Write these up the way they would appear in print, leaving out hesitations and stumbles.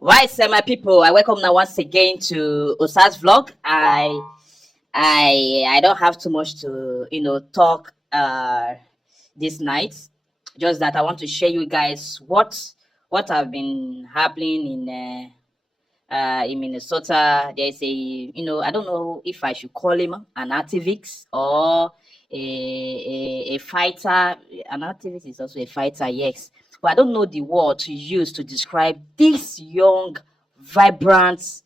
Right, so my people, I welcome now once again to Osa's vlog. I don't have too much to talk this night. Just that I want to share you guys what have been happening in Minnesota. There's a I don't know if I should call him an activist or a fighter. An activist is also a fighter, yes. But I don't know the word to use to describe this young, vibrant,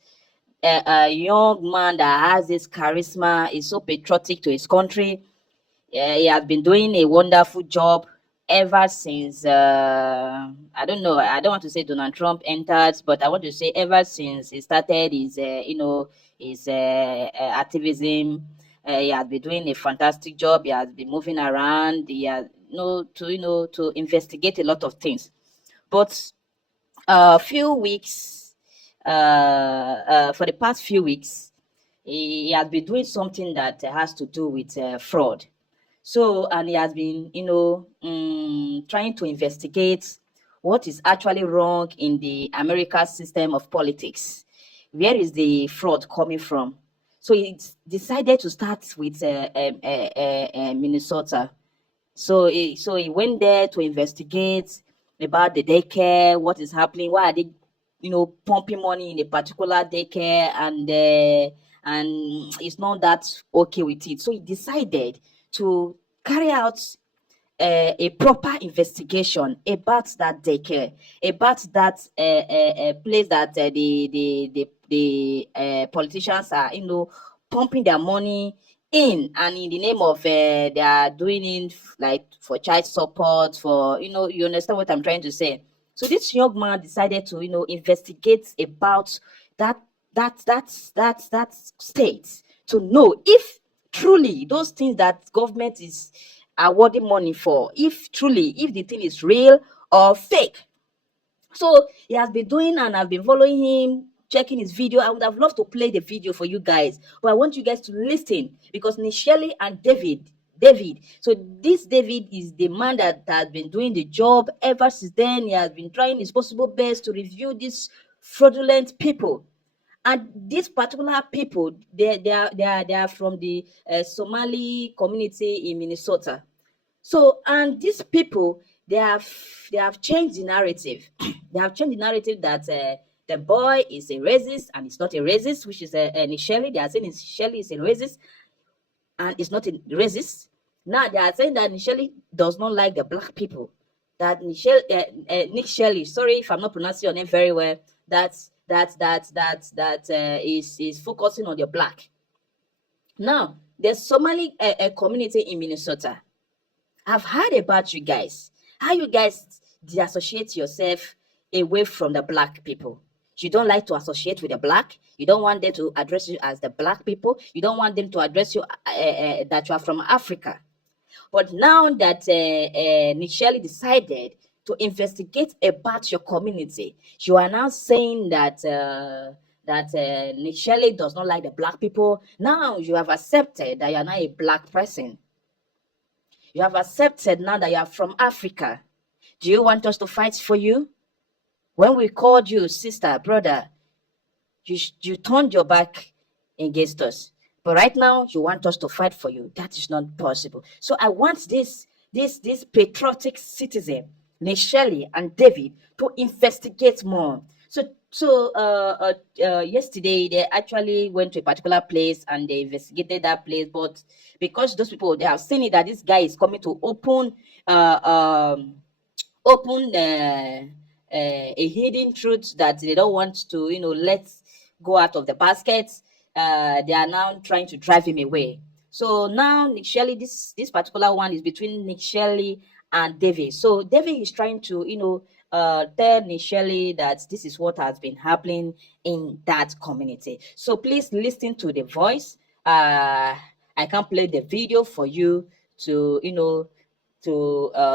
young man that has this charisma, is so patriotic to his country. He has been doing a wonderful job ever since I don't know. I don't want to say Donald Trump entered, but I want to say ever since he started his his activism. He has been doing a fantastic job. He has been moving around. He has to investigate a lot of things. But a few weeks for the past few weeks, he has been doing something that has to do with fraud. So, and he has been, trying to investigate what is actually wrong in the American system of politics. Where is the fraud coming from? So he decided to start with Minnesota. So he went there to investigate about the daycare, what is happening, why are they, pumping money in a particular daycare, and it's not that okay with it. So he decided to carry out a proper investigation about that daycare, about that place that the politicians are, pumping their money in, and in the name of they are doing it like for child support, for you understand what I'm trying to say. So this young man decided to investigate about that that state, to know if truly those things that government is awarding money for, if truly, if the thing is real or fake. So he has been doing, and I've been following him, checking his video. I would have loved to play the video for you guys, but I want you guys to listen, because Nickshirley and David. So this David is the man that has been doing the job ever since then. He has been trying his possible best to review these fraudulent people. And these particular people, they are from the Somali community in Minnesota. So, and these people, they have changed the narrative. They have changed the narrative that the boy is a racist and it's not a racist, which is Nickshirley. They are saying Nickshirley is a racist and it's not a racist. Now they are saying that Nickshirley does not like the black people. That Nickshirley, sorry if I'm not pronouncing your name very well, is focusing on the black. Now, the Somali community in Minnesota, I've heard about you guys. How you guys disassociate yourself away from the black people. You don't like to associate with the black. You don't want them to address you as the black people. You don't want them to address you that you are from Africa. But now that Nickshirley decided to investigate about your community, you are now saying that Nickshirley does not like the black people. Now you have accepted that you are not a black person. You have accepted now that you are from Africa. Do you want us to fight for you? When we called you sister, brother, you turned your back against us. But right now, you want us to fight for you. That is not possible. So I want this patriotic citizen, Nickshirley and David, to investigate more. So yesterday they actually went to a particular place and they investigated that place. But because those people, they have seen it that this guy is coming to open a hidden truth that they don't want to let go out of the basket. They are now trying to drive him away. So now Nickshirley, this particular one is between Nickshirley and David. So David is trying to tell Nickshirley that this is what has been happening in that community. So please listen to the voice. I can play the video for you to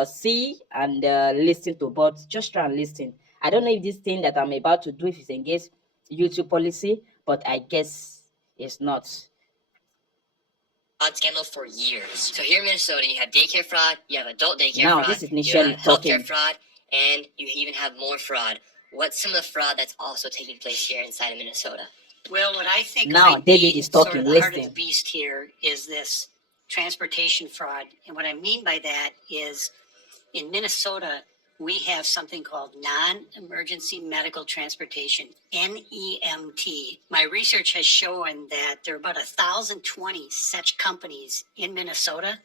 see and listen to, but just try and listen. I don't know if this thing that I'm about to do, if it's against YouTube policy, but I guess it's not. Fraud scandal for years. So here in Minnesota, you have daycare fraud, you have adult daycare Now fraud, this is you Nickshirley have talking. healthcare fraud, and you even have more fraud what's some of the fraud that's also taking place here inside of Minnesota? Well, what I think Now might be David is sort talking. of the heart of the Listen. beast here is this transportation fraud. And what I mean by that is in Minnesota, we have something called non-emergency medical transportation, NEMT. My research has shown that there are about 1,020 such companies in Minnesota,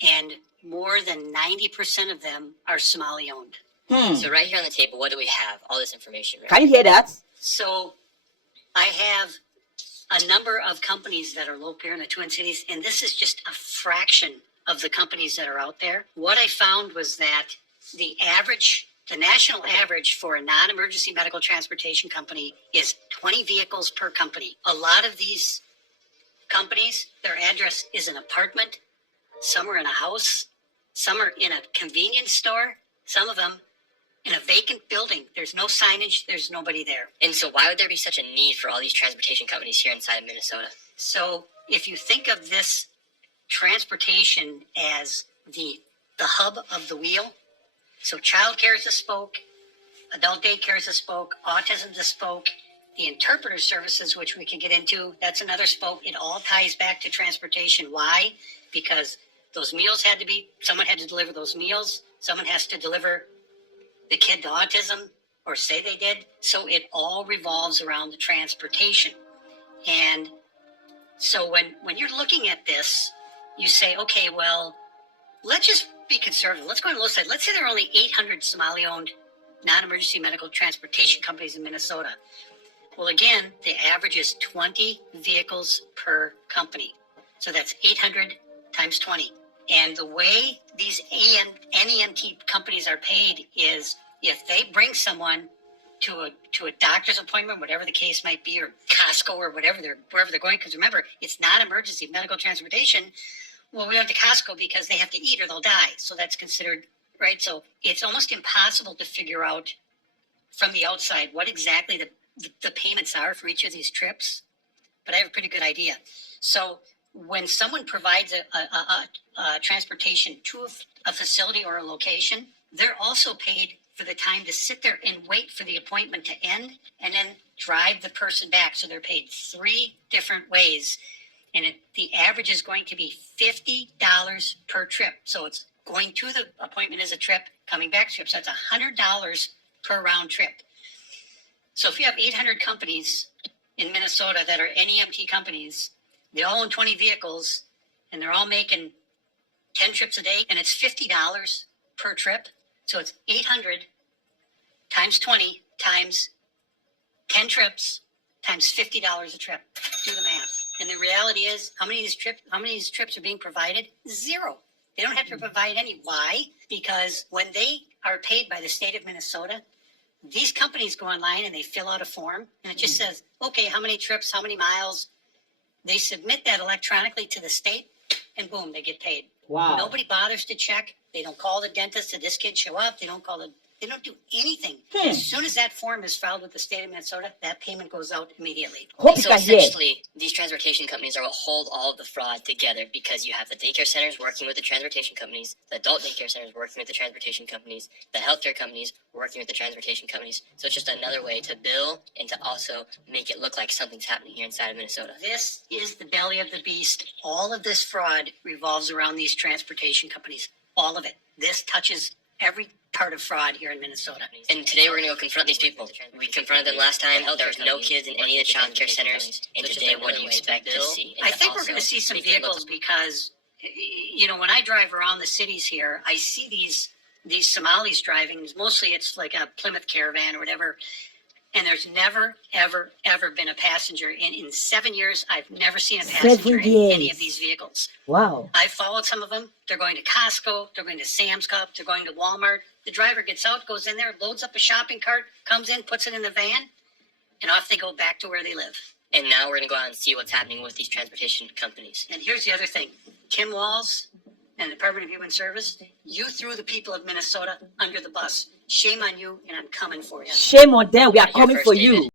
and more than 90% of them are Somali owned. So right here on the table, what do we have? All this information, right? Can you hear that? So I have a number of companies that are located here in the Twin Cities, and this is just a fraction of the companies that are out there. What I found was that the national average for a non-emergency medical transportation company is 20 vehicles per company. A lot of these companies, their address is an apartment, some are in a house, some are in a convenience store, some of them in a vacant building. There's no signage, there's nobody there. And so why would there be such a need for all these transportation companies here inside of Minnesota? So if you think of this transportation as the hub of the wheel, so childcare is a spoke, adult daycare is a spoke, autism is a spoke, the interpreter services, which we can get into, that's another spoke. It all ties back to transportation. Why? Because those meals someone had to deliver those meals, someone has to deliver the kid to autism, or say they did. So it all revolves around the transportation. And so when you're looking at this, you say, okay, well, let's just be conservative. Let's go on the low side. Let's say there are only 800 Somali-owned non-emergency medical transportation companies in Minnesota. Well, again, the average is 20 vehicles per company. So that's 800 times 20. And the way these NEMT companies are paid is if they bring someone to a doctor's appointment, whatever the case might be, or Costco or wherever they're going, because remember, it's not emergency medical transportation. Well, we went to Costco because they have to eat or they'll die. So that's considered, right? So it's almost impossible to figure out from the outside what exactly the payments are for each of these trips. But I have a pretty good idea. So when someone provides a transportation to a facility or a location, they're also paid for the time to sit there and wait for the appointment to end and then drive the person back. So they're paid 3 different ways. And the average is going to be $50 per trip. So it's going to the appointment as a trip, coming back trip. So that's $100 per round trip. So if you have 800 companies in Minnesota that are NEMT companies, they all own 20 vehicles, and they're all making 10 trips a day, and it's $50 per trip. So it's 800 times 20 times 10 trips times $50 a trip. Do the math. And the reality is, how many of these trips are being provided? 0. They don't have to provide any. Why? Because when they are paid by the state of Minnesota, these companies go online and they fill out a form, and it just says, okay, how many trips, how many miles. They submit that electronically to the state, and boom, they get paid. Wow. Nobody bothers to check. They don't call the dentist. Did this kid show up? They don't do anything. As soon as that form is filed with the state of Minnesota, that payment goes out immediately. Hope you So can hear. essentially, these transportation companies are what hold all of the fraud together, because you have the daycare centers working with the transportation companies, the adult daycare centers working with the transportation companies, the healthcare companies working with the transportation companies. So it's just another way to bill and to also make it look like something's happening here inside of Minnesota. This is the belly of the beast. All of this fraud revolves around these transportation companies. All of it. This touches every part of fraud here in Minnesota. And today we're going to go confront these people. We confronted them last time. There was no kids in any of the child care centers. And today, what do you expect to see? I think we're going to see some vehicles because, when I drive around the cities here, I see these Somalis driving. Mostly it's like a Plymouth Caravan or whatever. And there's never, ever, ever been a passenger. In 7 years, I've never seen a passenger in any of these vehicles. Wow. I've followed some of them. They're going to Costco. They're going to Sam's Club. They're going to Walmart. The driver gets out, goes in there, loads up a shopping cart, comes in, puts it in the van, and off they go back to where they live. And now we're going to go out and see what's happening with these transportation companies. And here's the other thing. Tim Walz and the Department of Human Service, you threw the people of Minnesota under the bus. Shame on you, and I'm coming for you. Shame on them. We are You're coming first, for David. you.